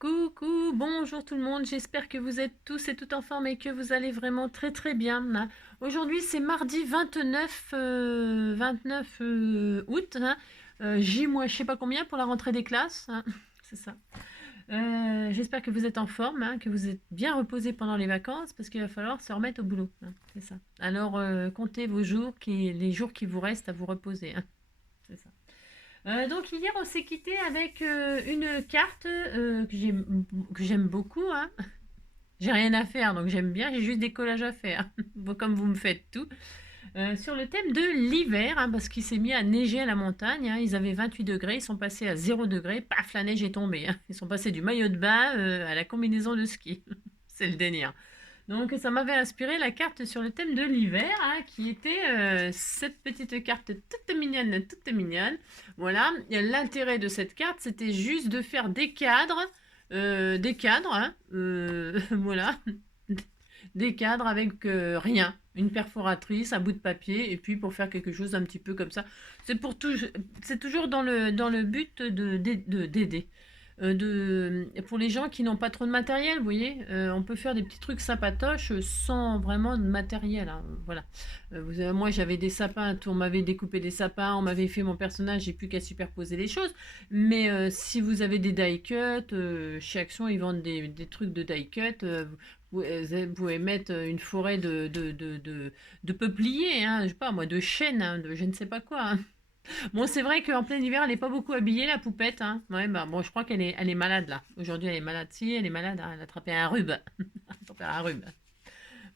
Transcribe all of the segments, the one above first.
Coucou, bonjour tout le monde, j'espère que vous êtes tous et toutes en forme et que vous allez vraiment très très bien, hein. Aujourd'hui c'est mardi 29 août, hein, J moi je sais pas combien pour la rentrée des classes, hein. C'est ça. J'espère que vous êtes en forme, hein, que vous êtes bien reposés pendant les vacances parce qu'il va falloir se remettre au boulot, hein, c'est ça. Alors comptez vos jours, les jours qui vous restent à vous reposer, hein, c'est ça. Donc hier on s'est quitté avec une carte que j'aime beaucoup, hein. J'ai rien à faire donc j'aime bien, j'ai juste des collages à faire. Bon, comme vous me faites tout. Sur le thème de l'hiver, hein, parce qu'il s'est mis à neiger à la montagne, hein. Ils avaient 28 degrés, ils sont passés à 0 degré, paf, la neige est tombée, hein. Ils sont passés du maillot de bain à la combinaison de ski. C'est le délire. Donc ça m'avait inspiré la carte sur le thème de l'hiver, hein, qui était cette petite carte toute mignonne, toute mignonne. Voilà, et l'intérêt de cette carte, c'était juste de faire des cadres, hein, voilà, des cadres avec rien, une perforatrice, un bout de papier, et puis pour faire quelque chose un petit peu comme ça. C'est toujours dans le but d'aider. Pour les gens qui n'ont pas trop de matériel, vous voyez, on peut faire des petits trucs sympatoches sans vraiment de matériel, hein, voilà. Moi, j'avais des sapins, on m'avait découpé des sapins, on m'avait fait mon personnage, j'ai plus qu'à superposer les choses. Mais si vous avez des die cuts, chez Action, ils vendent des trucs de die cut. Vous pouvez mettre une forêt de peupliers, hein, je sais pas moi, de chênes, hein, de je ne sais pas quoi, hein. Bon, c'est vrai qu'en plein hiver, elle est pas beaucoup habillée, la poupette, hein. Ouais, bah, bon, je crois elle est malade, là. Aujourd'hui, elle est malade. Si, elle est malade, hein. Elle a attrapé un rhume. Elle a attrapé un rhume.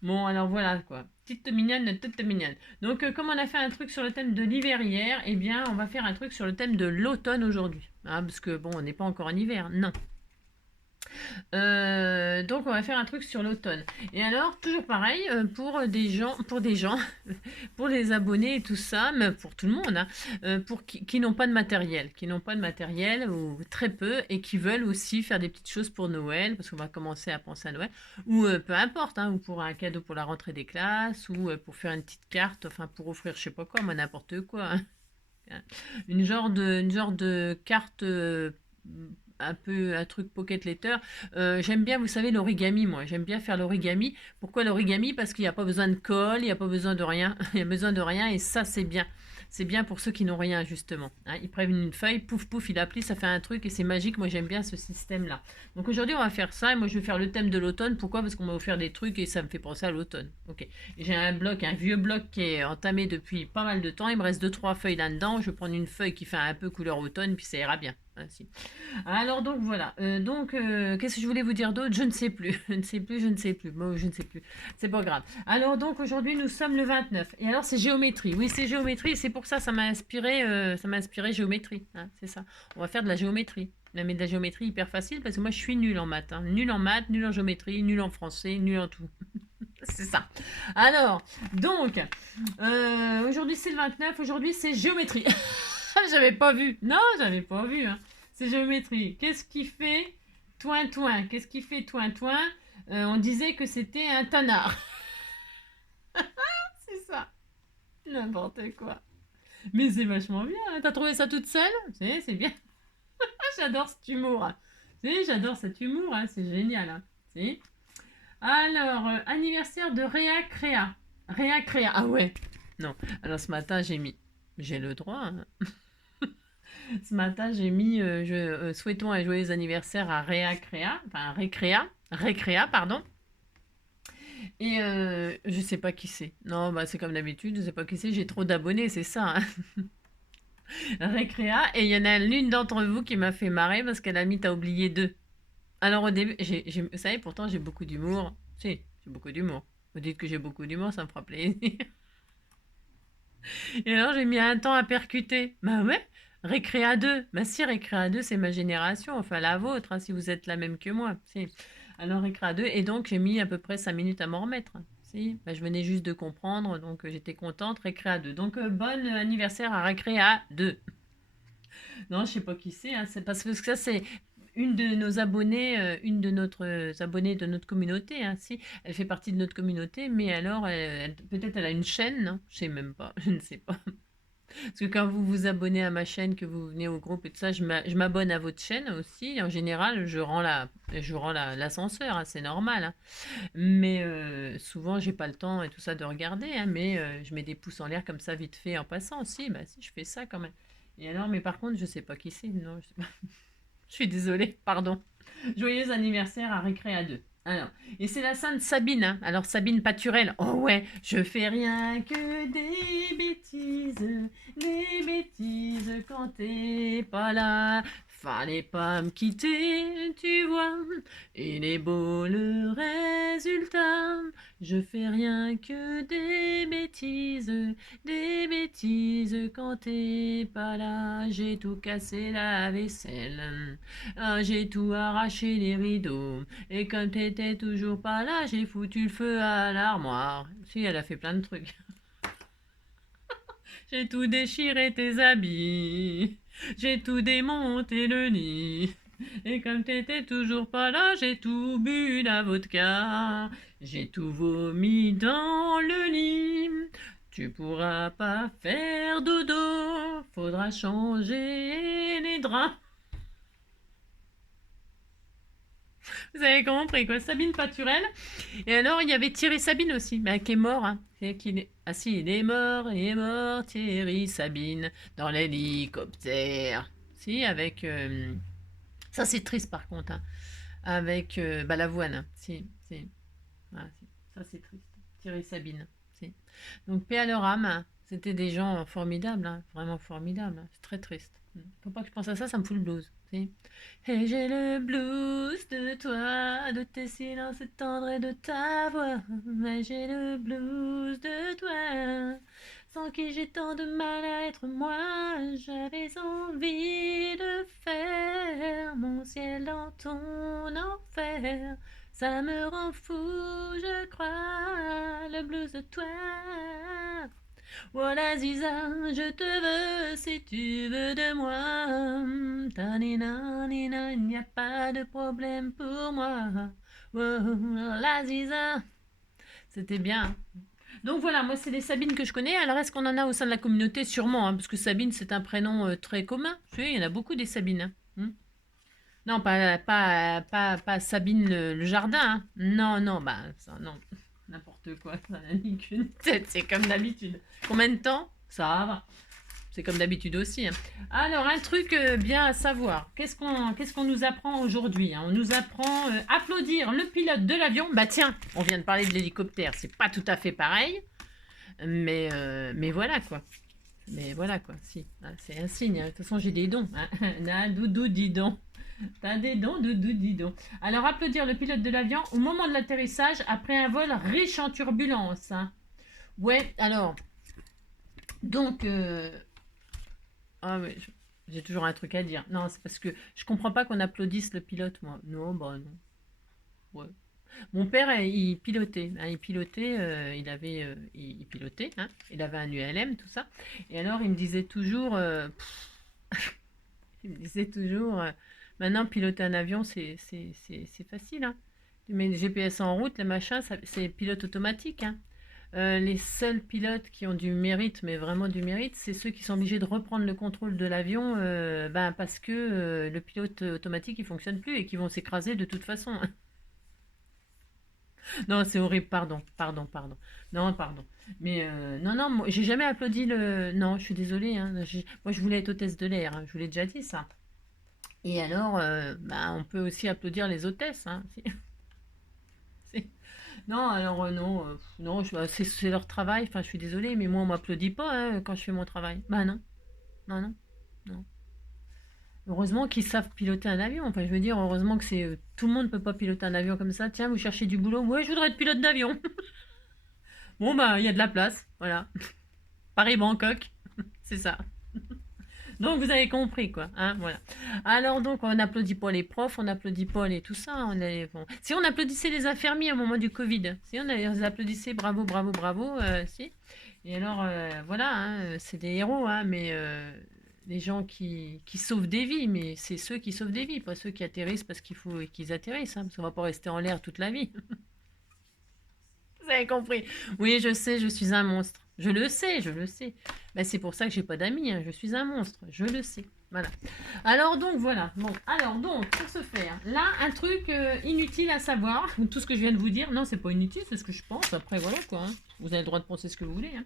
Bon, alors voilà, quoi. Petite mignonne, toute mignonne. Donc, comme on a fait un truc sur le thème de l'hiver hier, eh bien, on va faire un truc sur le thème de l'automne aujourd'hui. Hein, parce que, bon, on n'est pas encore en hiver. Non. Donc on va faire un truc sur l'automne. Et alors, toujours pareil, pour les abonnés et tout ça, mais pour tout le monde, hein, qui n'ont pas de matériel, ou très peu, et qui veulent aussi faire des petites choses pour Noël, parce qu'on va commencer à penser à Noël, ou peu importe, hein, ou pour un cadeau pour la rentrée des classes, ou pour faire une petite carte, enfin pour offrir je sais pas quoi, moi n'importe quoi, hein. Une genre de carte un peu un truc pocket letter. J'aime bien, vous savez, l'origami, moi. J'aime bien faire l'origami. Pourquoi l'origami? Parce qu'il n'y a pas besoin de colle, il n'y a pas besoin de rien. Il y a besoin de rien et ça, c'est bien. C'est bien pour ceux qui n'ont rien, justement, hein. Ils prennent une feuille, pouf, pouf, il applique, ça fait un truc et c'est magique. Moi, j'aime bien ce système-là. Donc aujourd'hui, on va faire ça et moi, je vais faire le thème de l'automne. Pourquoi? Parce qu'on m'a offert des trucs et ça me fait penser à l'automne. Ok. J'ai un vieux bloc qui est entamé depuis pas mal de temps. Il me reste deux trois feuilles là-dedans. Je vais prendre une feuille qui fait un peu couleur automne, puis ça ira bien. Ainsi. Alors donc voilà. Qu'est-ce que je voulais vous dire d'autre? Je ne sais plus. Je ne sais plus, je ne sais plus. Bon, je ne sais plus. C'est pas grave. Alors donc aujourd'hui nous sommes le 29. Et alors c'est géométrie. Oui, c'est géométrie. C'est pour ça ça m'a inspiré géométrie, hein, c'est ça. On va faire de la géométrie. Mais de la géométrie hyper facile parce que moi je suis nulle en maths, hein. Nulle en maths, nulle en géométrie, nulle en français, nulle en tout. C'est ça. Alors, donc, aujourd'hui c'est le 29, aujourd'hui c'est géométrie. J'avais pas vu. Non, j'avais pas vu, hein. C'est géométrie. Qu'est-ce qui fait toin-toin? Qu'est-ce qui fait toin-toin? On disait que c'était un tanard. C'est ça. N'importe quoi. Mais c'est vachement bien, hein. T'as trouvé ça toute seule? C'est bien. J'adore cet humour, hein. J'adore cet humour, hein. C'est génial, hein. Si. Alors, anniversaire de Réa Créa. Réa Créa. Ah ouais. Non. Alors ce matin, j'ai le droit, hein. Ce matin, j'ai mis souhaitons un joyeux anniversaire à Réa Créa, enfin Récréa, pardon. Et je sais pas qui c'est. Non, bah c'est comme d'habitude, je sais pas qui c'est. J'ai trop d'abonnés, c'est ça, hein. Récréa. Et il y en a l'une d'entre vous qui m'a fait marrer parce qu'elle a mis t'as oublié deux. Alors au début, vous savez, pourtant j'ai beaucoup d'humour. Si, j'ai beaucoup d'humour. Vous dites que j'ai beaucoup d'humour, ça me fera plaisir. Et alors j'ai mis un temps à percuter. Bah ouais, Récréa 2. Bah si, Récréa 2, c'est ma génération, enfin la vôtre, hein, si vous êtes la même que moi. Si. Alors Récréa 2, et donc j'ai mis à peu près 5 minutes à m'en remettre. Si, bah, je venais juste de comprendre, donc j'étais contente. Récréa 2. Donc bon anniversaire à Récréa 2. Non, je sais pas qui c'est, hein, c'est parce que ça c'est une de nos abonnés, une de notre abonnés de notre communauté, hein, si, elle fait partie de notre communauté, mais alors peut-être elle a une chaîne, non? Je sais même pas, je ne sais pas. Parce que quand vous vous abonnez à ma chaîne, que vous venez au groupe et tout ça, je m'abonne à votre chaîne aussi. En général, l'ascenseur, hein, c'est normal, hein. Mais souvent, j'ai pas le temps et tout ça de regarder, hein, mais je mets des pouces en l'air comme ça vite fait en passant aussi. Bah si, je fais ça quand même. Et alors, mais par contre, je sais pas qui c'est. Non, je sais pas. Je suis désolée, pardon. Joyeux anniversaire à Récréa 2. Alors, et c'est la sainte Sabine, hein. Alors Sabine Paturel. Oh ouais, je fais rien que des bêtises quand t'es pas là. Fallait pas me quitter, tu vois. Il est beau le résultat. Je fais rien que des bêtises quand t'es pas là. J'ai tout cassé la vaisselle. Ah, j'ai tout arraché les rideaux. Et comme t'étais toujours pas là, j'ai foutu le feu à l'armoire. Si, elle a fait plein de trucs. J'ai tout déchiré tes habits. J'ai tout démonté le lit. Et comme t'étais toujours pas là, j'ai tout bu la vodka. J'ai tout vomi dans le lit. Tu pourras pas faire dodo. Faudra changer les draps. Vous avez compris quoi, Sabine Paturel. Et alors il y avait Thierry Sabine aussi, mais qui est mort. Hein. Ah si, il est mort, Thierry Sabine, dans l'hélicoptère. Si, avec... Ça c'est triste par contre, hein. Avec Balavoine. Hein. Si. Ah, si. Ça c'est triste. Thierry Sabine. Si. Donc paix à leur âme, hein. C'était des gens formidables, hein. Vraiment formidables. Hein. C'est très triste. Faut pas que je pense à ça, ça me fout le blues. Si. Et j'ai le blues de toi, de tes silences tendres et de ta voix. Mais j'ai le blues de toi, sans qui j'ai tant de mal à être moi. J'avais envie de faire mon ciel dans ton enfer. Ça me rend fou, je crois, le blues de toi. Voilà Ziza, je te veux si tu veux de moi. Tanina, nina, il n'y a pas de problème pour moi. Voilà Ziza, c'était bien. Donc voilà, moi c'est les Sabines que je connais. Alors est-ce qu'on en a au sein de la communauté? Sûrement, hein, parce que Sabine c'est un prénom très commun. Tu sais, il y en a beaucoup des Sabines. Hein. Non, pas Sabine le jardin. Hein. Non, non, bah ça, non. N'importe quoi, ça n'a ni qu'une tête, c'est comme d'habitude. Combien de temps? Ça va. C'est comme d'habitude aussi. Hein. Alors, un truc bien à savoir. Qu'est-ce qu'on nous apprend aujourd'hui? Hein? On nous apprend applaudir le pilote de l'avion. Bah tiens, on vient de parler de l'hélicoptère. C'est pas tout à fait pareil. Mais voilà quoi. Mais voilà quoi. Si, ah, c'est un signe. Hein. De toute façon, j'ai des dons. Hein. Doudou, dis donc. T'as des dons, doudou, dis donc. Alors, applaudir le pilote de l'avion au moment de l'atterrissage après un vol riche en turbulences. Hein. Ouais, alors. Donc. Ah oui, j'ai toujours un truc à dire. Non, c'est parce que je comprends pas qu'on applaudisse le pilote, moi. Non, bah non. Ouais. Mon père, il pilotait. Hein, il pilotait. Hein, il avait un ULM, tout ça. Et alors, il me disait toujours. Il me disait toujours. Maintenant, piloter un avion, c'est facile. Hein. Tu mets le GPS en route, les machins, c'est pilote automatique. Hein. Les seuls pilotes qui ont du mérite, mais vraiment du mérite, c'est ceux qui sont obligés de reprendre le contrôle de l'avion parce que le pilote automatique il fonctionne plus et qu'ils vont s'écraser de toute façon. Non, c'est horrible, pardon. Non, pardon. Mais non, non, moi, j'ai jamais applaudi le. Non, je suis désolée. Hein, moi, je voulais être hôtesse de l'air, hein, je vous l'ai déjà dit ça. Et alors, on peut aussi applaudir les hôtesses. Hein, si. Non, alors non, non, c'est leur travail. Enfin, je suis désolée, mais moi, on m'applaudit pas hein, quand je fais mon travail. Bah non, non, non, non. Heureusement qu'ils savent piloter un avion. Enfin, je veux dire, heureusement que c'est tout le monde peut pas piloter un avion comme ça. Tiens, vous cherchez du boulot. Ouais, je voudrais être pilote d'avion. Bon, bah, il y a de la place. Voilà. Paris-Bangkok. C'est ça. Donc, vous avez compris, quoi. Hein, voilà. Alors, donc, on n'applaudit pas les profs, on n'applaudit pas les tout ça. Bon. Si on applaudissait les infirmiers au moment du Covid, si on les applaudissait, bravo, bravo, bravo, si. Et alors, voilà, hein, c'est des héros, hein, mais les gens qui sauvent des vies, mais c'est ceux qui sauvent des vies, pas ceux qui atterrissent parce qu'il faut qu'ils atterrissent, hein, parce qu'on va pas rester en l'air toute la vie. Vous avez compris. Oui, je sais, je suis un monstre. Je le sais, je le sais. Ben, c'est pour ça que j'ai pas d'amis, hein. Je suis un monstre, je le sais. Voilà. Alors donc voilà. Bon, alors donc pour ce faire, là un truc inutile à savoir. Tout ce que je viens de vous dire, non, c'est pas inutile, c'est ce que je pense. Après voilà quoi. Hein. Vous avez le droit de penser ce que vous voulez. Hein.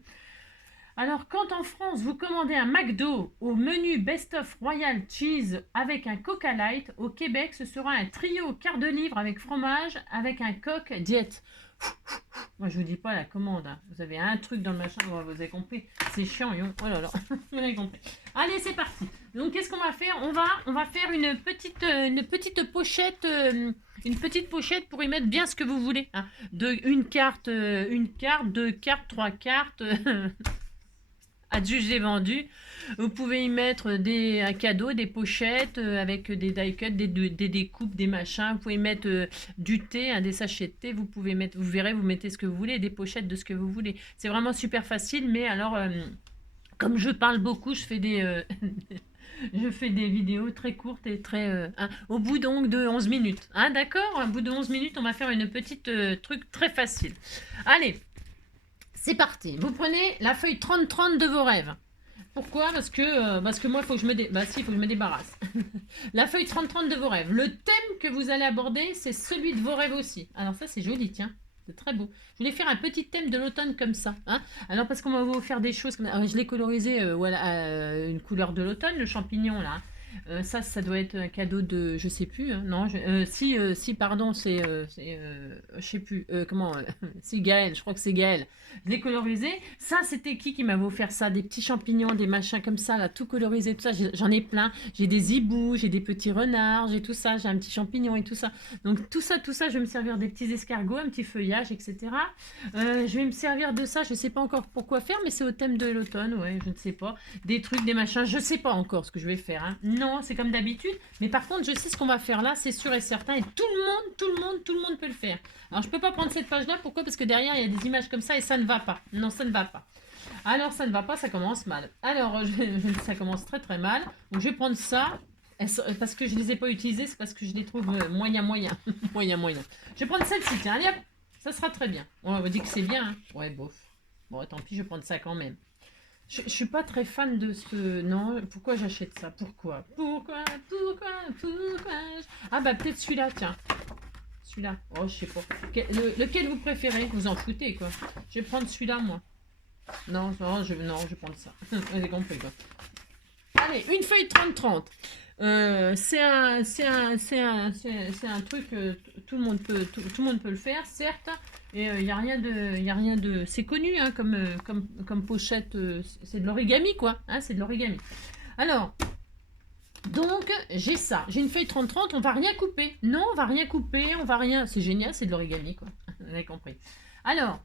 Alors, quand en France, vous commandez un McDo au menu Best of Royal Cheese avec un Coca Light, au Québec, ce sera un trio quart de livre avec fromage avec un coq diète. Moi, je vous dis pas la commande. Hein. Vous avez un truc dans le machin, vous avez compris. C'est chiant, yo. Oh là là, vous avez compris. Allez, c'est parti. Donc, qu'est-ce qu'on va faire on va faire une petite pochette. Une petite pochette pour y mettre bien ce que vous voulez. Hein. Une carte, deux cartes, trois cartes. Adjugé vendu. Vous pouvez y mettre un cadeau, des pochettes avec des die cuts, des découpes, des machins. Vous pouvez y mettre du thé, des sachets de thé. Vous pouvez mettre, vous verrez, vous mettez ce que vous voulez, des pochettes de ce que vous voulez. C'est vraiment super facile, mais alors, comme je parle beaucoup, je fais des, je fais des vidéos très courtes et très... au bout donc de 11 minutes. Hein, d'accord. Au bout de 11 minutes, on va faire une petite truc très facile. Allez. C'est parti. Vous prenez la feuille 30-30 de vos rêves. Pourquoi parce que moi, il faut que je me faut que je me débarrasse. La feuille 30-30 de vos rêves. Le thème que vous allez aborder, c'est celui de vos rêves aussi. Alors ça, c'est joli, tiens. C'est très beau. Je voulais faire un petit thème de l'automne comme ça. Hein. Alors parce qu'on va vous faire des choses comme... je l'ai colorisé voilà, une couleur de l'automne, le champignon là. Ça doit être un cadeau de, je sais plus, hein, non, si, pardon, je sais plus, comment, c'est Gaël, je crois que c'est Gaël. Je l'ai colorisé. Ça, c'était qui m'avait offert ça? Des petits champignons, des machins comme ça, là, tout colorisé, tout ça. J'en ai plein. J'ai des hiboux, j'ai des petits renards, j'ai tout ça, j'ai un petit champignon et tout ça. Donc tout ça, je vais me servir des petits escargots, un petit feuillage, etc. Je vais me servir de ça, je sais pas encore pourquoi faire, mais c'est au thème de l'automne, ouais, je ne sais pas. Des trucs, des machins, je sais pas encore ce que je vais faire. Hein. Non, c'est comme d'habitude. Mais par contre, je sais ce qu'on va faire là, c'est sûr et certain. Et tout le monde peut le faire. Alors, je peux pas prendre cette page-là. Pourquoi? Parce que derrière, il y a des images comme ça et ça ne va pas. Non, ça ne va pas. Alors, ça ne va pas, ça commence mal. Alors, ça commence très très mal. Donc, je vais prendre ça. Parce que je ne les ai pas utilisées, c'est parce que je les trouve moyen. moyen. Je vais prendre celle-ci. Tiens, allez hop. Ça sera très bien. On va dire que c'est bien. Hein. Ouais, bof. Bon, tant pis, je vais prendre ça quand même. Je suis pas très fan de ce... Non, pourquoi j'achète ça? Pourquoi? Ah bah peut-être celui-là, tiens. Celui-là. Oh, je sais pas. Lequel vous préférez? Vous en foutez, quoi. Je vais prendre celui-là, moi. Non, je vais prendre ça. Vous avez compris, quoi. Allez, une feuille 30-30. C'est un truc tout le monde peut le faire, certes. Et il y a rien de, c'est connu hein, comme pochette. C'est de l'origami quoi. Hein, c'est de l'origami. Alors. Donc, j'ai ça. J'ai une feuille 30-30, on va rien couper. Non, on va rien couper, on va rien... C'est génial, c'est de l'origami, quoi. Vous avez compris. Alors,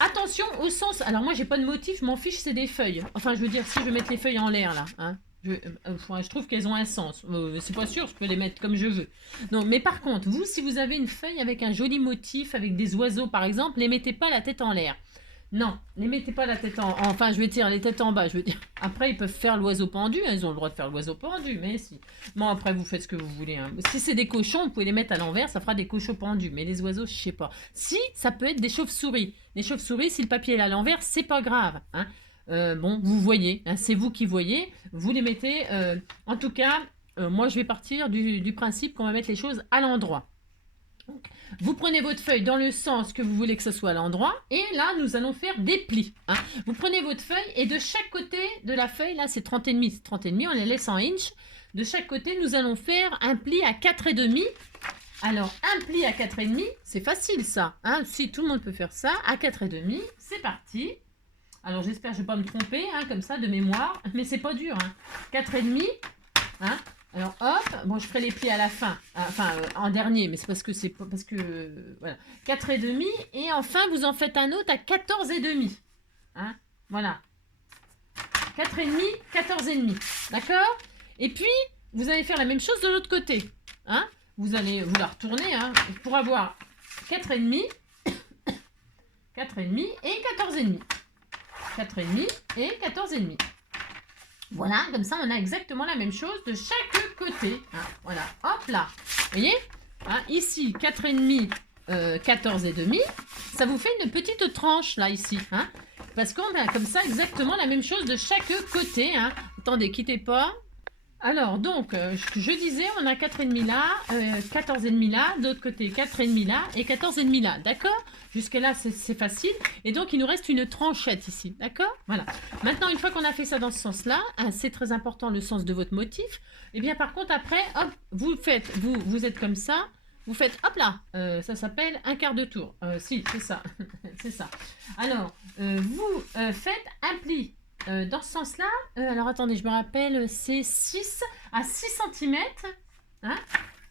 attention au sens... Alors, moi, j'ai pas de motif, je m'en fiche, c'est des feuilles. Enfin, je veux dire, si je veux mettre les feuilles en l'air, là, hein, je trouve qu'elles ont un sens. C'est pas sûr, je peux les mettre comme je veux. Non, mais par contre, vous, si vous avez une feuille avec un joli motif, avec des oiseaux, par exemple, les mettez pas la tête en l'air. Non, ne mettez pas la tête en... Enfin, je vais dire les têtes en bas, je veux dire. Après, ils peuvent faire l'oiseau pendu, hein, ils ont le droit de faire l'oiseau pendu, mais si. Bon, après, vous faites ce que vous voulez. Hein. Si c'est des cochons, vous pouvez les mettre à l'envers, ça fera des cochons pendus. Mais les oiseaux, je sais pas. Si, ça peut être des chauves-souris. Les chauves-souris, si le papier est à l'envers, c'est pas grave. Hein. Bon, vous voyez, hein, c'est vous qui voyez. Vous les mettez... en tout cas, moi, je vais partir du principe qu'on va mettre les choses à l'endroit. Donc, vous prenez votre feuille dans le sens que vous voulez que ce soit à l'endroit et là nous allons faire des plis. Hein. Vous prenez votre feuille et de chaque côté de la feuille, là c'est 30,5, c'est 30,5, on les laisse en inch. De chaque côté nous allons faire un pli à 4,5. Alors un pli à 4,5, c'est facile ça. Hein. Si tout le monde peut faire ça, à 4,5, c'est parti. Alors j'espère que je ne vais pas me tromper hein, comme ça de mémoire, mais c'est pas dur. Hein. 4,5, hein. Alors hop, bon je ferai les plis à la fin, enfin en dernier, mais c'est parce que voilà, 4,5 et enfin vous en faites un autre à 14,5, hein, voilà, 4,5, 14,5, d'accord. Et puis vous allez faire la même chose de l'autre côté, hein, vous allez vous la retourner, hein, pour avoir 4,5, 4,5 et 14,5, 4,5 et 14,5. Voilà, comme ça, on a exactement la même chose de chaque côté. Hein, voilà, hop là. Vous voyez hein, ici, 4,5, 14,5. Ça vous fait une petite tranche, là, ici. Hein, Parce qu'on a comme ça exactement la même chose de chaque côté. Hein. Attendez, quittez pas. Alors, donc, je disais, on a 4,5 là, 14,5 là, d'autre côté 4,5 là et 14,5 là, d'accord? Jusque là, c'est facile. Et donc, il nous reste une tranchette ici, d'accord? Voilà. Maintenant, une fois qu'on a fait ça dans ce sens-là, hein, c'est très important le sens de votre motif. Et bien, par contre, après, hop, vous êtes comme ça, vous faites, hop là, ça s'appelle un quart de tour. Si, c'est ça, c'est ça. Alors, vous faites un pli. Dans ce sens-là, alors attendez, je me rappelle, c'est 6 à 6 cm. Hein,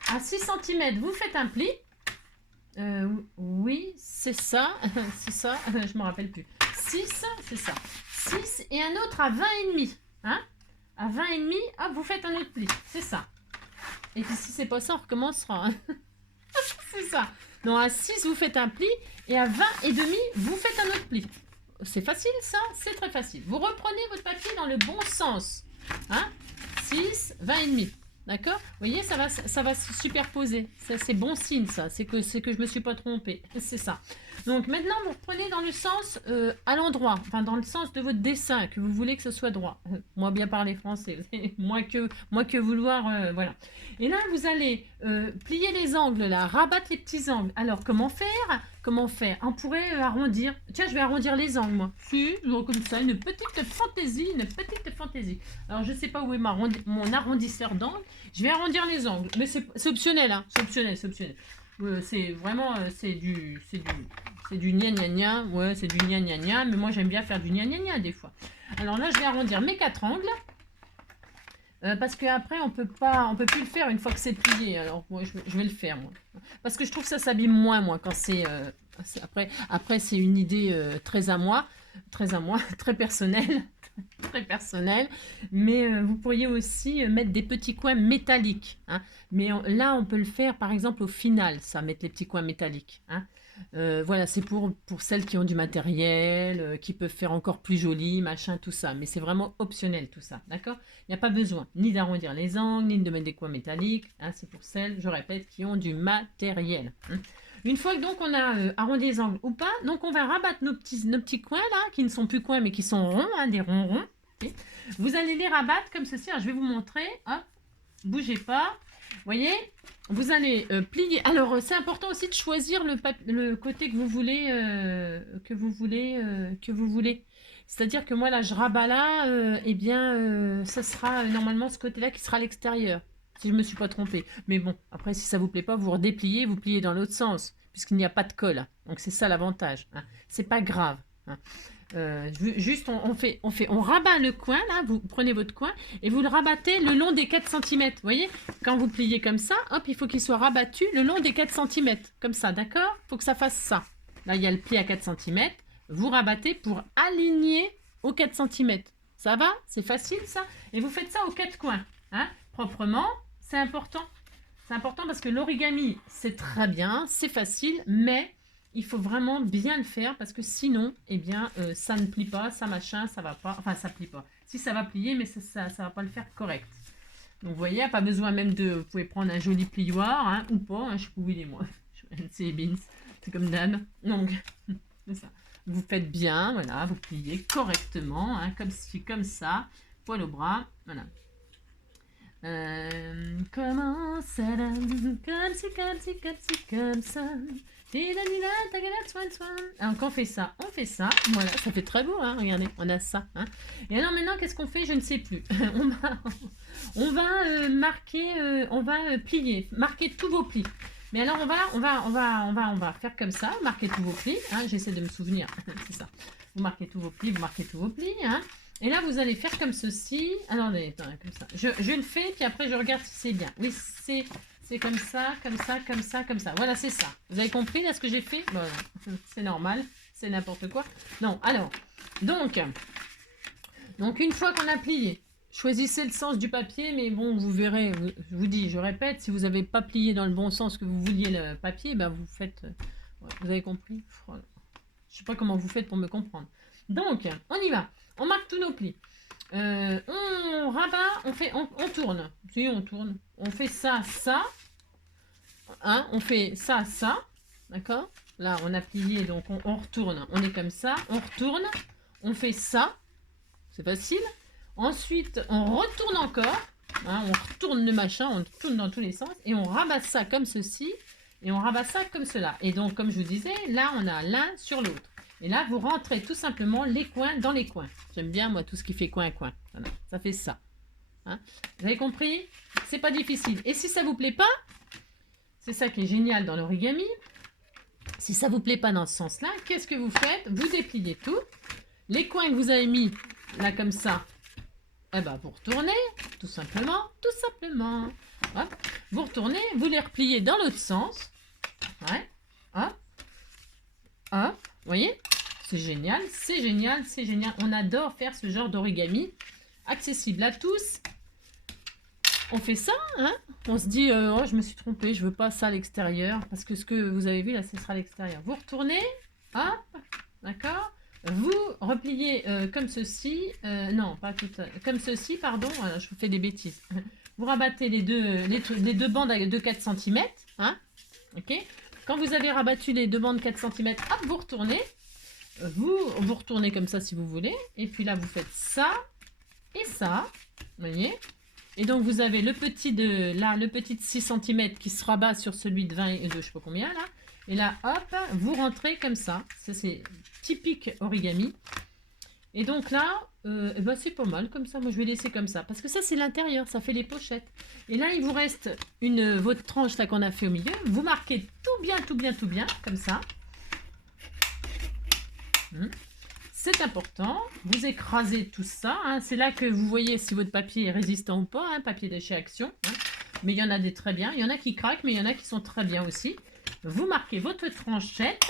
à 6 cm, vous faites un pli. Oui, c'est ça. C'est ça, je me rappelle plus. 6, c'est ça. 6 et un autre à 20,5. Hein, à 20,5, hop, vous faites un autre pli. C'est ça. Et puis si c'est pas ça, on recommencera. Hein. C'est ça. Donc à 6, vous faites un pli. Et à 20,5, vous faites un autre pli. C'est facile ça, c'est très facile. Vous reprenez votre papier dans le bon sens. Hein, 6, 20,5. D'accord? Vous voyez, ça va se superposer. C'est bon signe ça, c'est que je ne me suis pas trompée. C'est ça. Donc maintenant, vous reprenez dans le sens à l'endroit, enfin dans le sens de votre dessin, que vous voulez que ce soit droit. Moi bien parler français, moins que vouloir, voilà. Et là, vous allez plier les angles là, rabattre les petits angles. Alors comment faire? Comment faire? On pourrait arrondir. Tiens, je vais arrondir les angles moi. Si, comme ça, une petite fantaisie, une petite fantaisie. Alors je sais pas où est mon arrondisseur d'angles. Je vais arrondir les angles, mais c'est optionnel, hein. C'est optionnel, c'est optionnel. C'est vraiment, c'est du gna gna gna, ouais, c'est du gna gna gna, mais moi j'aime bien faire du gna gna gna des fois. Alors là, je vais arrondir mes 4 angles, parce qu'après, on peut plus le faire une fois que c'est plié. Alors moi, je vais le faire, moi. Parce que je trouve que ça s'abîme moins, moi, quand c'est... après c'est une idée très à moi, très personnelle. Très personnel, mais vous pourriez aussi mettre des petits coins métalliques. Hein. Mais là, on peut le faire, par exemple, au final, ça, mettre les petits coins métalliques. Hein. Voilà, c'est pour celles qui ont du matériel, qui peuvent faire encore plus joli, machin, tout ça. Mais c'est vraiment optionnel, tout ça, d'accord? Il n'y a pas besoin ni d'arrondir les angles, ni de mettre des coins métalliques. Hein. C'est pour celles, je répète, qui ont du matériel. Hein. Une fois que donc on a arrondi les angles ou pas, donc on va rabattre nos petits coins là, qui ne sont plus coins mais qui sont ronds, hein, des ronds. Okay. Vous allez les rabattre comme ceci. Alors, je vais vous montrer. Hop, bougez pas. Vous voyez, vous allez plier. Alors c'est important aussi de choisir le côté que vous voulez, C'est-à-dire que moi là, je rabats là, eh bien, ça sera normalement ce côté-là qui sera à l'extérieur. Si je ne me suis pas trompée. Mais bon, après, si ça ne vous plaît pas, vous redépliez, vous pliez dans l'autre sens, puisqu'il n'y a pas de colle. Donc, c'est ça l'avantage. Hein. C'est pas grave. Hein. Juste, on rabat le coin, là, vous prenez votre coin, et vous le rabattez le long des 4 cm. Vous voyez, quand vous pliez comme ça, hop, il faut qu'il soit rabattu le long des 4 cm. Comme ça, d'accord? Il faut que ça fasse ça. Là, il y a le pli à 4 cm. Vous rabattez pour aligner aux 4 cm. Ça va? C'est facile, ça? Et vous faites ça aux 4 coins. Hein, proprement. C'est important. C'est important parce que l'origami, c'est très bien, c'est facile, mais il faut vraiment bien le faire parce que sinon, eh bien, ça ne plie pas, ça machin, ça va pas. Enfin, ça plie pas. Si ça va plier, mais ça va pas le faire correct. Donc, vous voyez, pas besoin même de... Vous pouvez prendre un joli plioir, hein, ou pas, hein, je sais pas où il est, moi. C'est Beans, c'est comme Dan. Donc, c'est ça. Vous faites bien, voilà, vous pliez correctement, hein, comme ça, poil au bras, voilà. Comment ça comme ça. Alors quand on fait ça, voilà, ça fait très beau, hein, regardez, on a ça. Hein. Et alors maintenant, qu'est-ce qu'on fait? Je ne sais plus. on va marquer, on va plier, marquer tous vos plis. Mais alors on va faire comme ça, marquer tous vos plis. Hein, j'essaie de me souvenir, c'est ça. Vous marquez tous vos plis, Hein. Et là, vous allez faire comme ceci. Attendez, comme ça. Je le fais, puis après, je regarde si c'est bien. Oui, c'est comme ça, comme ça, comme ça, comme ça. Voilà, c'est ça. Vous avez compris, là, ce que j'ai fait? Bon, c'est normal, c'est n'importe quoi. Non, alors, donc, une fois qu'on a plié, choisissez le sens du papier, mais bon, vous verrez, je vous dis, je répète, si vous n'avez pas plié dans le bon sens que vous vouliez le papier, ben vous faites... vous avez compris? Je ne sais pas comment vous faites pour me comprendre. Donc, on y va. On marque tous nos plis. On rabat, on tourne. Si, on tourne. On fait ça, ça. Hein, on fait ça, ça. D'accord? Là, on a plié, donc on retourne. On est comme ça. On retourne. on fait ça, c'est facile. Ensuite, on retourne encore, hein, on retourne le machin, on tourne dans tous les sens, et on ramasse ça comme ceci, et on ramasse ça comme cela. Et donc, comme je vous disais, là, on a l'un sur l'autre. Et là, vous rentrez tout simplement les coins dans les coins. J'aime bien, moi, tout ce qui fait coin-coin. Voilà, ça fait ça. Hein, vous avez compris? C'est pas difficile. Et si ça vous plaît pas, c'est ça qui est génial dans l'origami. Si ça vous plaît pas dans ce sens-là, qu'est-ce que vous faites? Vous dépliez tout. Les coins que vous avez mis là comme ça, eh ben, vous retournez, tout simplement, tout simplement. Hop. Vous retournez, vous les repliez dans l'autre sens. Ouais. Hop. Hop. Vous voyez? C'est génial, c'est génial, c'est génial. On adore faire ce genre d'origami. Accessible à tous. On fait ça, hein? On se dit, oh, je me suis trompée, je veux pas ça à l'extérieur. Parce que ce que vous avez vu, là, ce sera à l'extérieur. Vous retournez. Hop. D'accord? Vous repliez comme ceci, non, pas tout, comme ceci, pardon, je vous fais des bêtises. Vous rabattez les deux bandes de 4 cm, hein, ok. Quand vous avez rabattu les deux bandes de 4 cm, hop, vous retournez, vous retournez comme ça si vous voulez, et puis là, vous faites ça et ça, vous voyez. Et donc, vous avez le petit de 6 cm qui se rabat sur celui de 20 et de je sais pas combien, là. Et là, hop, vous rentrez comme ça. Ça, c'est typique origami. Et donc là, ben c'est pas mal comme ça. Moi, je vais laisser comme ça. Parce que ça, c'est l'intérieur. Ça fait les pochettes. Et là, il vous reste votre tranche là qu'on a fait au milieu. Vous marquez tout bien, tout bien, tout bien. Comme ça. C'est important. Vous écrasez tout ça. Hein. C'est là que vous voyez si votre papier est résistant ou pas. Hein, papier de chez Action. Hein. Mais il y en a des très bien. Il y en a qui craquent, mais il y en a qui sont très bien aussi. Vous marquez votre tranchette.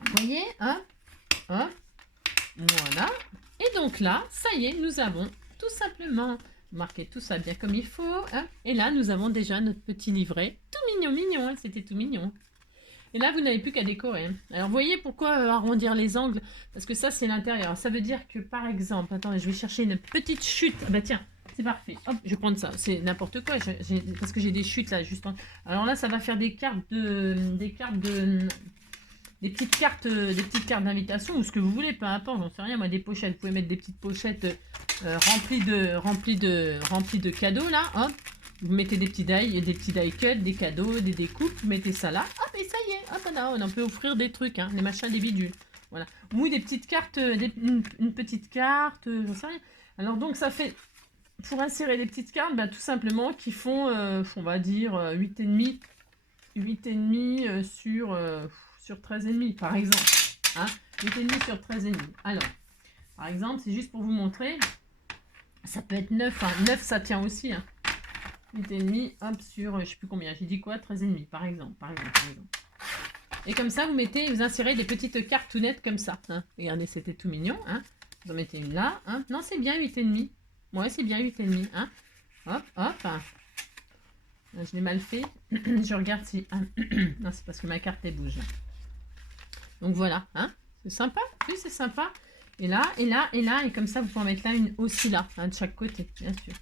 Vous voyez, hein, hein, voilà. Et donc là, ça y est, nous avons tout simplement marqué tout ça bien comme il faut. Hein. Et là, nous avons déjà notre petit livret. Tout mignon, mignon, hein, c'était tout mignon. Et là, vous n'avez plus qu'à décorer. Hein. Alors, vous voyez pourquoi arrondir les angles? Parce que ça, c'est l'intérieur. Ça veut dire que, par exemple, attendez, je vais chercher une petite chute. Ah bah tiens, c'est parfait. Hop, je vais prendre ça. C'est n'importe quoi. Parce que j'ai des chutes là, juste en... Alors là, ça va faire des petites cartes d'invitation ou ce que vous voulez, peu importe, j'en sais rien. Moi, des pochettes. Vous pouvez mettre des petites pochettes remplies de cadeaux là. Hop. Vous mettez des petits die cuts, des cadeaux, des découpes, vous mettez ça là, hop, et ça y est, hop, là, on peut offrir des trucs, hein, des machins, des bidules, voilà. Ou des petites cartes, une petite carte, j'en sais rien. Alors donc ça fait, pour insérer les petites cartes, bah, tout simplement, qui font, on va dire, 8,5 sur 13,5, par exemple, hein, 8,5 sur 13,5. Alors, par exemple, c'est juste pour vous montrer, ça peut être 9, hein. 9 ça tient aussi, hein. 8,5, hop, sur, je sais plus combien, j'ai dit quoi, 13,5, par exemple. Et comme ça, vous insérez des petites cartounettes comme ça. Hein. Regardez, c'était tout mignon. Hein. Vous en mettez une là. Hein. Non, c'est bien 8,5. Ouais, c'est bien 8,5. Hein. Hop, hop. Je l'ai mal fait. Je regarde si... Ah. Non, c'est parce que ma carte, elle bouge. Là. Donc voilà. Hein. C'est sympa. Oui, c'est sympa. Et là, et là, et là. Et comme ça, vous pouvez en mettre là, une aussi là, hein, de chaque côté, bien sûr.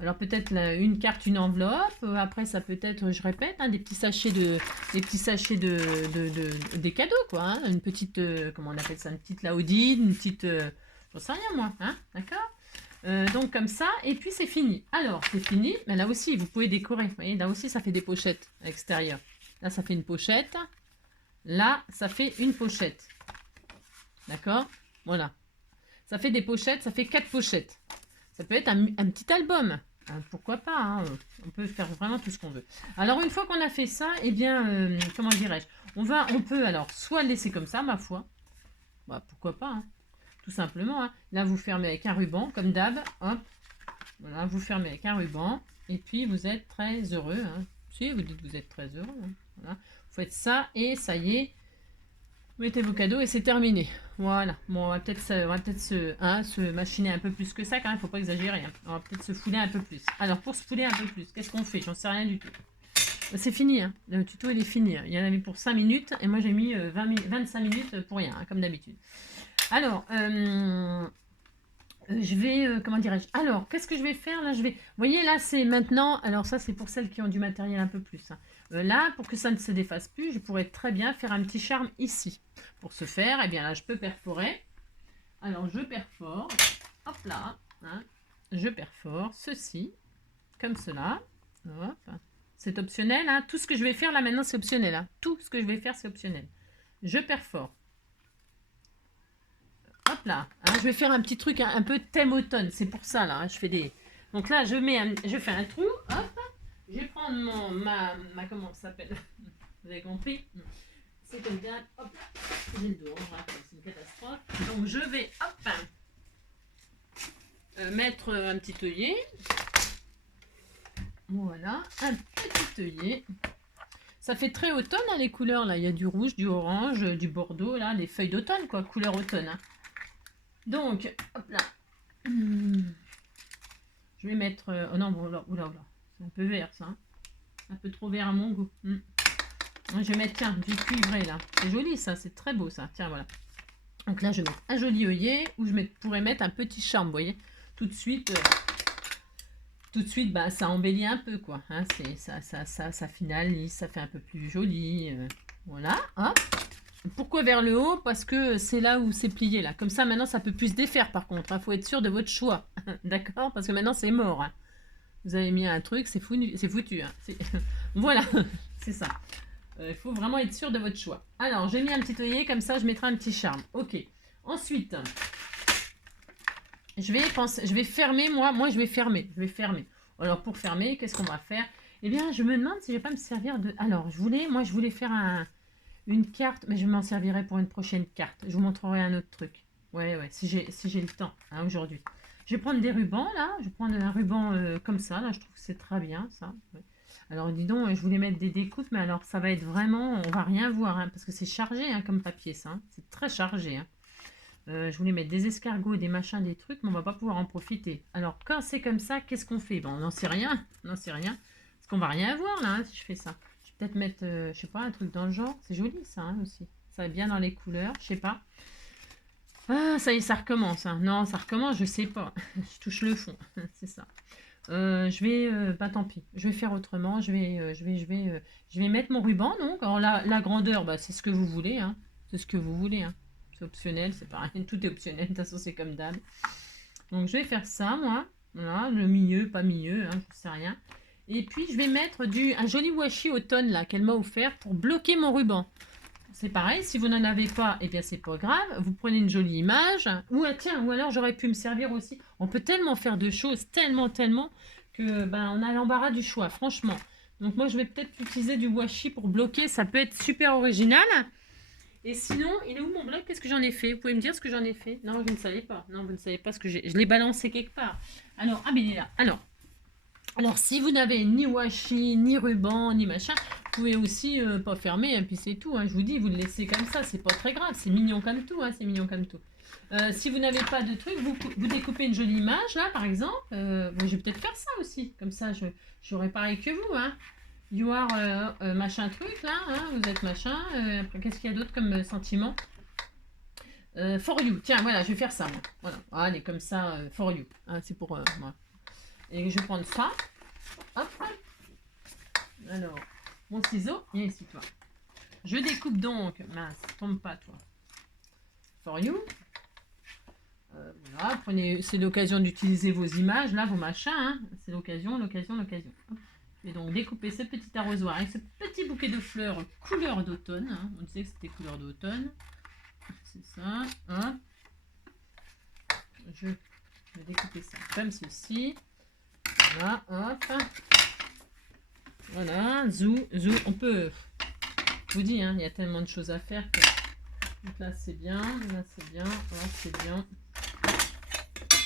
Alors peut-être une carte, une enveloppe. Après ça peut être, je répète, hein, des petits sachets des cadeaux quoi. Hein, une petite, comment on appelle ça, une petite laodine, une petite, j'en sais rien moi. Hein, d'accord. Donc comme ça et puis c'est fini. Alors c'est fini, mais là aussi vous pouvez décorer. Vous voyez, là aussi ça fait des pochettes à l'extérieur. Là ça fait une pochette. Là ça fait une pochette. D'accord. Voilà. Ça fait des pochettes. Ça fait 4 pochettes. Ça peut être un petit album. Pourquoi pas, hein, on peut faire vraiment tout ce qu'on veut. Alors, une fois qu'on a fait ça, eh bien, comment dirais-je, on peut alors soit le laisser comme ça, ma foi. Bah, pourquoi pas, hein, tout simplement. Hein. Là, vous fermez avec un ruban, comme d'hab. Hop, voilà, vous fermez avec un ruban. Et puis, vous êtes très heureux. Hein. Si, vous dites que vous êtes très heureux. Hein. Voilà. Vous faites ça et ça y est. Mettez vos cadeaux et c'est terminé. Voilà. Bon, on va peut-être se machiner un peu plus que ça quand même. Faut pas exagérer. Hein. On va peut-être se fouler un peu plus. Alors, pour se fouler un peu plus, qu'est-ce qu'on fait? J'en sais rien du tout. C'est fini. Hein. Le tuto, il est fini. Hein. Il y en avait pour 5 minutes. Et moi, j'ai mis 25 minutes pour rien, hein, comme d'habitude. Alors, Je vais, comment dirais-je? Alors, qu'est-ce que je vais faire là? Vous voyez là, c'est maintenant. Alors ça, c'est pour celles qui ont du matériel un peu plus, hein. Là, pour que ça ne se défasse plus, je pourrais très bien faire un petit charme ici. Pour ce faire, eh bien là, je peux perforer. Alors, je perfore. Hop là, hein. Je perfore ceci, comme cela. Hop. C'est optionnel, hein. Tout ce que je vais faire là maintenant, c'est optionnel, hein. Tout ce que je vais faire, c'est optionnel. Je perfore. Hop là, hein, je vais faire un petit truc un peu thème automne, c'est pour ça là, hein, je fais des... Donc là, je fais un trou, hop, je vais prendre ma comment ça s'appelle? Vous avez compris? C'est comme ça, hop là, j'ai le dos, c'est une catastrophe. Donc je vais, hop, mettre un petit œillet. Voilà, un petit œillet. Ça fait très automne, hein, les couleurs là, il y a du rouge, du orange, du bordeaux, là, les feuilles d'automne, quoi, couleur automne, hein. Donc, hop là. Je vais mettre... oh non, oula, oula. C'est un peu vert, ça. Hein. Un peu trop vert à mon goût. Je vais mettre, tiens, du cuivré, là. C'est joli, ça. C'est très beau, ça. Tiens, voilà. Donc là, je vais mettre un joli œillet où je pourrais mettre un petit charme, vous voyez. Tout de suite, bah, ça embellit un peu, quoi. Hein, ça finalise, ça fait un peu plus joli. Voilà, hop. Pourquoi vers le haut? Parce que c'est là où c'est plié là. Comme ça maintenant ça peut plus se défaire par contre. Il faut être sûr de votre choix. D'accord? Parce que maintenant c'est mort. Hein. Vous avez mis un truc, c'est foutu. Hein. Voilà, c'est ça. Il faut vraiment être sûr de votre choix. Alors j'ai mis un petit œillet, comme ça je mettrai un petit charme. Ok. Ensuite, je vais fermer moi je vais fermer. Alors pour fermer, qu'est-ce qu'on va faire? Eh bien je me demande si je vais pas me servir de... Alors je voulais faire une carte, mais je m'en servirai pour une prochaine carte. Je vous montrerai un autre truc. Ouais, si j'ai le temps, hein, aujourd'hui. Je vais prendre des rubans, là. Je vais prendre un ruban comme ça, là. Je trouve que c'est très bien, ça. Ouais. Alors, dis donc, je voulais mettre des découpes, mais alors, ça va être vraiment... On va rien voir, hein, parce que c'est chargé, hein, comme papier, ça. Hein. C'est très chargé, hein. Je voulais mettre des escargots, des machins, des trucs, mais on va pas pouvoir en profiter. Alors, quand c'est comme ça, qu'est-ce qu'on fait? Bon, on n'en sait rien. Parce qu'on va rien voir, là, hein, si je fais ça. Peut-être mettre, je sais pas, un truc dans le genre. C'est joli ça hein, aussi. Ça va bien dans les couleurs, je sais pas. Ah, ça y est, ça recommence. Hein. Non, ça recommence, je sais pas. Je touche le fond, c'est ça. Je vais, bah tant pis. Je vais faire autrement. Je vais mettre mon ruban donc. Alors la grandeur, bah c'est ce que vous voulez. Hein. C'est ce que vous voulez. Hein. C'est optionnel, c'est pareil. Tout est optionnel. De toute façon, c'est comme d'hab. Donc je vais faire ça, moi. Voilà, le milieu, pas milieu, hein, je sais rien. Et puis, je vais mettre un joli washi automne là qu'elle m'a offert pour bloquer mon ruban. C'est pareil, si vous n'en avez pas, eh bien, c'est pas grave. Vous prenez une jolie image. Ou, tiens, ou alors j'aurais pu me servir aussi. On peut tellement faire de choses, tellement, que ben, on a l'embarras du choix, franchement. Donc, moi, je vais peut-être utiliser du washi pour bloquer. Ça peut être super original. Et sinon, il est où mon bloc? Qu'est-ce que j'en ai fait? Vous pouvez me dire ce que j'en ai fait? Non, je ne savais pas. Non, vous ne savez pas ce que j'ai. Je l'ai balancé quelque part. Alors, ah, mais il est là. Alors, si vous n'avez ni washi, ni ruban, ni machin, vous pouvez aussi pas fermer, et puis c'est tout. Hein. Je vous dis, vous le laissez comme ça, c'est pas très grave, c'est mignon comme tout. Hein, c'est mignon comme tout. Si vous n'avez pas de truc, vous découpez une jolie image, là, par exemple. Bon, je vais peut-être faire ça aussi, comme ça, j'aurai pareil que vous. Hein. You are machin truc, là, hein, vous êtes machin. Après, qu'est-ce qu'il y a d'autre comme sentiment? For you, tiens, voilà, je vais faire ça. Moi. Voilà, allez, comme ça, for you. Hein, c'est pour moi. Et je vais prendre ça. Hop. Alors, mon ciseau. Viens ici, toi. Je découpe donc. Mince, tombe pas, toi. For you. Voilà, prenez. C'est l'occasion d'utiliser vos images, là, vos machins. Hein. C'est l'occasion. Et donc, découper ce petit arrosoir avec ce petit bouquet de fleurs couleur d'automne. Hein. On disait que c'était couleur d'automne. C'est ça. Hein. Je vais découper ça comme ceci. Voilà, hop. Voilà, zou. On peut... Je vous dis, hein, il y a tellement de choses à faire que... Donc là, c'est bien. Là, c'est bien.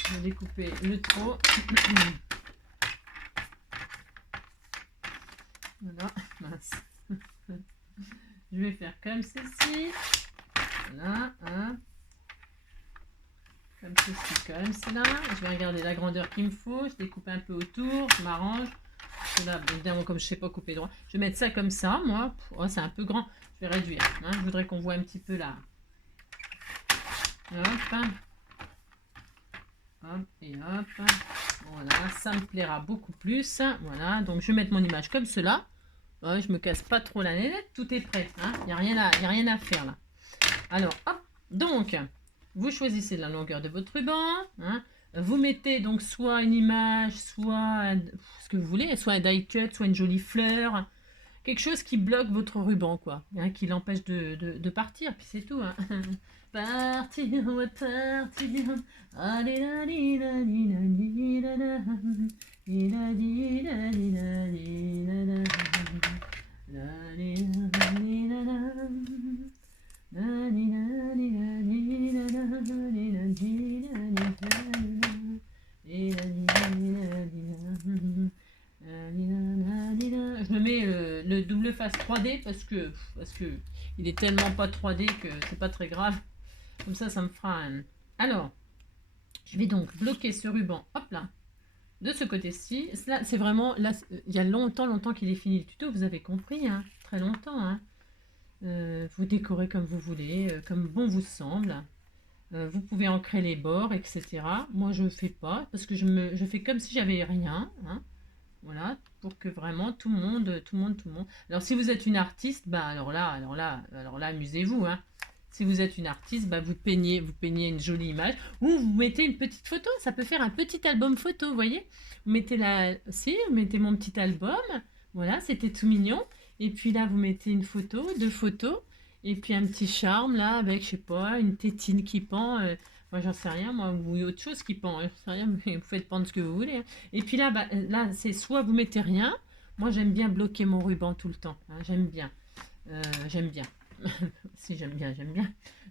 Je vais découper le trop. Voilà, mince. Je vais faire comme ceci. Voilà, hein. Comme ceci, comme cela. Je vais regarder la grandeur qu'il me faut. Je découpe un peu autour. Je m'arrange. Là, évidemment, comme je ne sais pas couper droit. Je vais mettre ça comme ça, moi. Oh, c'est un peu grand. Je vais réduire. Hein. Je voudrais qu'on voit un petit peu là. Hop. Hop et hop. Voilà, ça me plaira beaucoup plus. Voilà, donc je vais mettre mon image comme cela. Ouais, je me casse pas trop la nénette, tout est prêt. Il n'y a rien à faire là. Alors, hop, donc, vous choisissez la longueur de votre ruban. Vous mettez donc soit une image, soit ce que vous voulez, soit un die cut, soit une jolie fleur. Quelque chose qui bloque votre ruban, quoi. Qui l'empêche de partir, puis c'est tout. Partir, on va partir. Allez, la, li, la, li, la, li, la, la. Li, la, li, la, li, la, li, la, la. La, li, la, li, la, la. La, li, la, li, la, li, la, la. Li, la, li, la, li, la, li, la. Li, la, li, la, li, la. Je me mets le double face 3D parce que il est tellement pas 3D que c'est pas très grave. Comme ça me fera un... Alors, je vais donc bloquer ce ruban, hop là, de ce côté-ci. Là, c'est vraiment, là, il y a longtemps qu'il est fini le tuto, vous avez compris, très longtemps. Vous décorez comme vous voulez, comme bon vous semble. Vous pouvez ancrer les bords, etc. Moi, je ne fais pas, parce que je fais comme si j'avais rien. Voilà, pour que vraiment tout le monde. Alors, si vous êtes une artiste, bah alors là, amusez-vous. Si vous êtes une artiste, bah, vous peignez une jolie image ou vous mettez une petite photo. Ça peut faire un petit album photo, vous voyez. Vous mettez vous mettez mon petit album. Voilà, c'était tout mignon. Et puis là, vous mettez une photo, 2 photos. Et puis un petit charme là avec, je sais pas, une tétine qui pend. Moi, j'en sais rien, moi, ou autre chose qui pend. J'en sais rien, mais vous faites pendre ce que vous voulez. Et puis là, bah, là, c'est soit vous mettez rien. Moi, j'aime bien bloquer mon ruban tout le temps. J'aime bien. Si j'aime bien.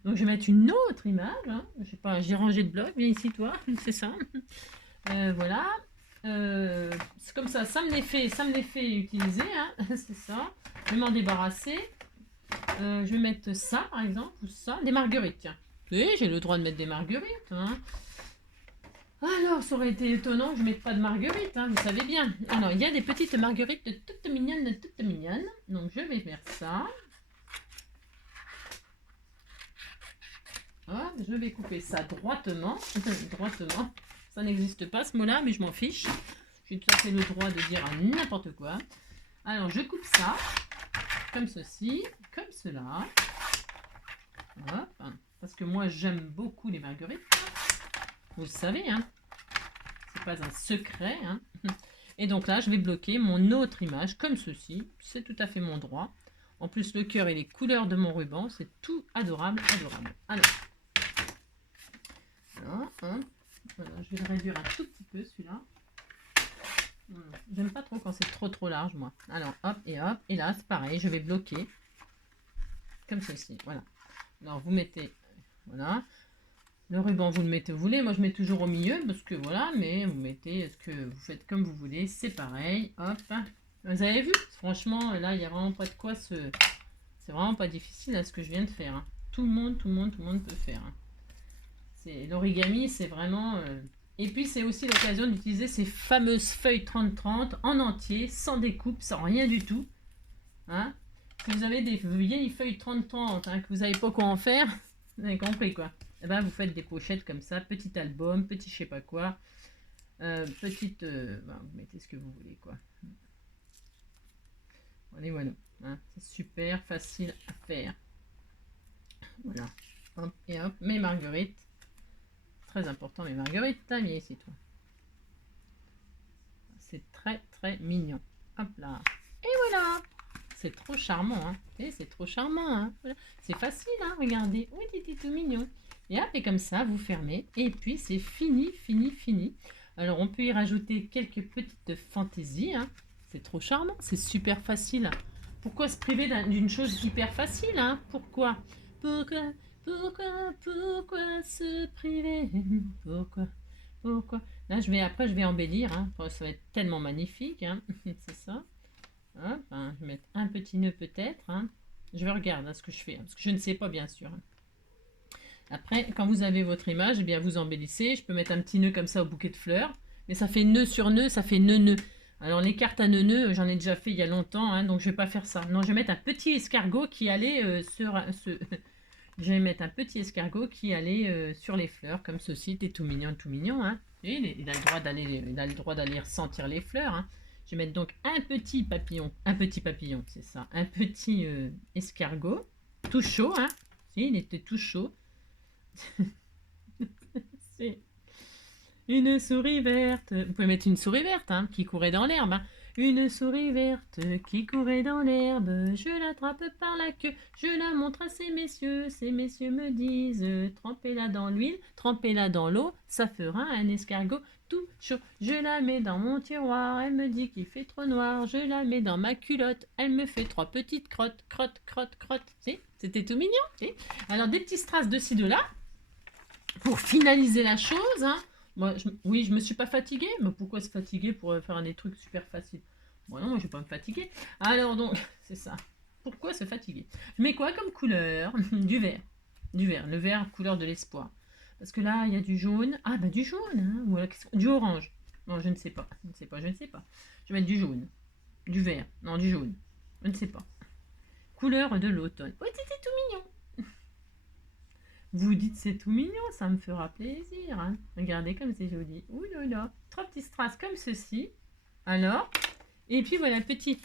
Donc je vais mettre une autre image. Je sais pas, j'ai rangé le bloc. Viens ici toi, c'est ça. Voilà. C'est comme ça. Ça me les fait utiliser. C'est ça. Je vais m'en débarrasser. Je vais mettre ça par exemple ou ça. Des marguerites. Tiens. Oui, j'ai le droit de mettre des marguerites. Alors, ça aurait été étonnant que je ne mette pas de marguerites, vous savez bien. Alors, il y a des petites marguerites toutes mignonnes. Donc, je vais faire ça. Hop, je vais couper ça droitement. Ça n'existe pas ce mot-là, mais je m'en fiche. J'ai tout à fait le droit de dire n'importe quoi. Alors, je coupe ça comme ceci, comme cela. Hop, parce que moi, j'aime beaucoup les marguerites. Vous le savez, c'est pas un secret. Et donc là, je vais bloquer mon autre image comme ceci. C'est tout à fait mon droit. En plus, le cœur et les couleurs de mon ruban, c'est tout adorable. Alors, voilà, je vais le réduire un tout petit peu celui-là. J'aime pas trop quand c'est trop large, moi. Alors, hop. Et là, c'est pareil, je vais bloquer comme ceci. Voilà. Alors, vous mettez... Voilà. Le ruban, vous le mettez où vous voulez. Moi, je mets toujours au milieu parce que voilà, mais vous mettez ce que vous faites comme vous voulez. C'est pareil. Hop. Vous avez vu? Franchement, là, il n'y a vraiment pas de quoi se... C'est vraiment pas difficile à ce que je viens de faire. Tout le monde peut faire. L'origami, c'est vraiment... Et puis, c'est aussi l'occasion d'utiliser ces fameuses feuilles 30-30 en entier, sans découpe, sans rien du tout. Si vous avez des vieilles feuilles 30-30 que vous n'avez pas quoi en faire, vous avez compris quoi. Et ben, vous faites des pochettes comme ça, petit album, petit je sais pas quoi, petite... vous mettez ce que vous voulez quoi. Voilà. C'est super facile à faire. Voilà. Hop et hop, mes marguerites. Très important mes marguerites. Viens ici toi. C'est très mignon. Hop là. Et voilà. C'est trop charmant. Et c'est trop charmant. Voilà. C'est facile, regardez. Oui, c'est tout mignon. Et hop, et comme ça, vous fermez. Et puis, c'est fini. Alors, on peut y rajouter quelques petites fantaisies. C'est trop charmant. C'est super facile. Pourquoi se priver d'une chose hyper facile Pourquoi se priver Pourquoi Là, après, je vais embellir. Ça va être tellement magnifique. C'est ça. Hop, je vais mettre un petit nœud peut-être. Je vais regarder ce que je fais. Parce que je ne sais pas, bien sûr. Après, quand vous avez votre image, eh bien, vous embellissez. Je peux mettre un petit nœud comme ça au bouquet de fleurs. Mais ça fait nœud sur nœud, ça fait nœud. Alors, les cartes à nœud, j'en ai déjà fait il y a longtemps. Donc, je ne vais pas faire ça. Non, je vais mettre un petit escargot qui allait je vais mettre un petit escargot qui allait sur les fleurs, comme ceci. C'est tout mignon. Il a le droit d'aller ressentir les fleurs. Hein. Je vais mettre donc un petit papillon, c'est ça, un petit escargot, tout chaud. Hein. Si, il était tout chaud. C'est une souris verte. Vous pouvez mettre une souris verte hein, qui courait dans l'herbe. Hein. Une souris verte qui courait dans l'herbe, je l'attrape par la queue, je la montre à ces messieurs me disent, trempez-la dans l'huile, trempez-la dans l'eau, ça fera un escargot tout chaud. Je la mets dans mon tiroir, elle me dit qu'il fait trop noir, je la mets dans ma culotte, elle me fait 3 petites crottes, crottes, crottes, crottes. C'était tout mignon. Alors des petits strass de ci, de là, pour finaliser la chose, hein. Moi, oui, je me suis pas fatiguée, mais pourquoi se fatiguer pour faire des trucs super faciles? Bon, non, moi, je vais pas me fatiguer. Alors, donc, c'est ça. Pourquoi se fatiguer? Je mets quoi comme couleur? Du vert. Du vert. Le vert, couleur de l'espoir. Parce que là, il y a du jaune. Ah, bah, du jaune, hein. Ou alors, du orange. Non, je ne sais pas. Je ne sais pas, je ne sais pas. Je vais mettre du jaune. Du vert. Non, du jaune. Je ne sais pas. Couleur de l'automne. Oh, c'était tout mignon. Vous dites c'est tout mignon, ça me fera plaisir. Hein. Regardez comme c'est joli. Ouh là là. 3 petits strass comme ceci. Alors, et puis voilà, petit.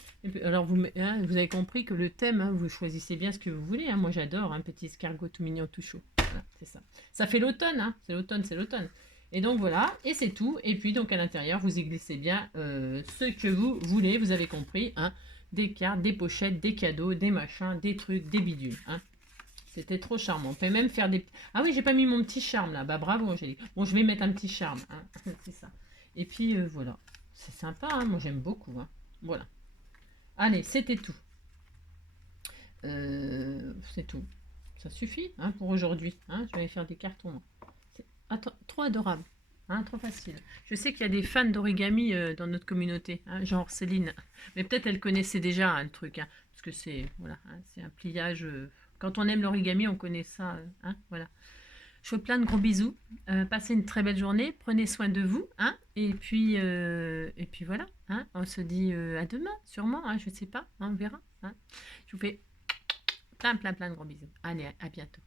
Alors, vous avez compris que le thème, hein, vous choisissez bien ce que vous voulez. Hein. Moi, j'adore un petit escargot tout mignon, tout chaud. Voilà, c'est ça. Ça fait l'automne. Hein. C'est l'automne, c'est l'automne. Et donc voilà, et c'est tout. Et puis donc à l'intérieur, vous y glissez bien ce que vous voulez. Vous avez compris. Hein. Des cartes, des pochettes, des cadeaux, des machins, des trucs, des bidules. Hein. C'était trop charmant. On peut même faire des... Ah oui, j'ai pas mis mon petit charme là. Bah bravo Angélique. Bon, je vais mettre un petit charme. Hein. C'est ça. Et puis voilà. C'est sympa, hein. Moi j'aime beaucoup. Hein. Voilà. Allez, c'était tout. C'est tout. Ça suffit hein, pour aujourd'hui. Hein. Je vais faire des cartons. Trop adorable. Hein, trop facile. Je sais qu'il y a des fans d'origami dans notre communauté, hein, genre Céline. Mais peut-être elle connaissait déjà hein, le truc. Hein, parce que c'est voilà, hein, c'est un pliage... Quand on aime l'origami, on connaît ça. Hein, voilà. Je vous fais plein de gros bisous. Passez une très belle journée. Prenez soin de vous. Hein, et puis voilà. Hein, on se dit à demain, sûrement. Hein, je ne sais pas. Hein, on verra. Hein. Je vous fais plein de gros bisous. Allez, à bientôt.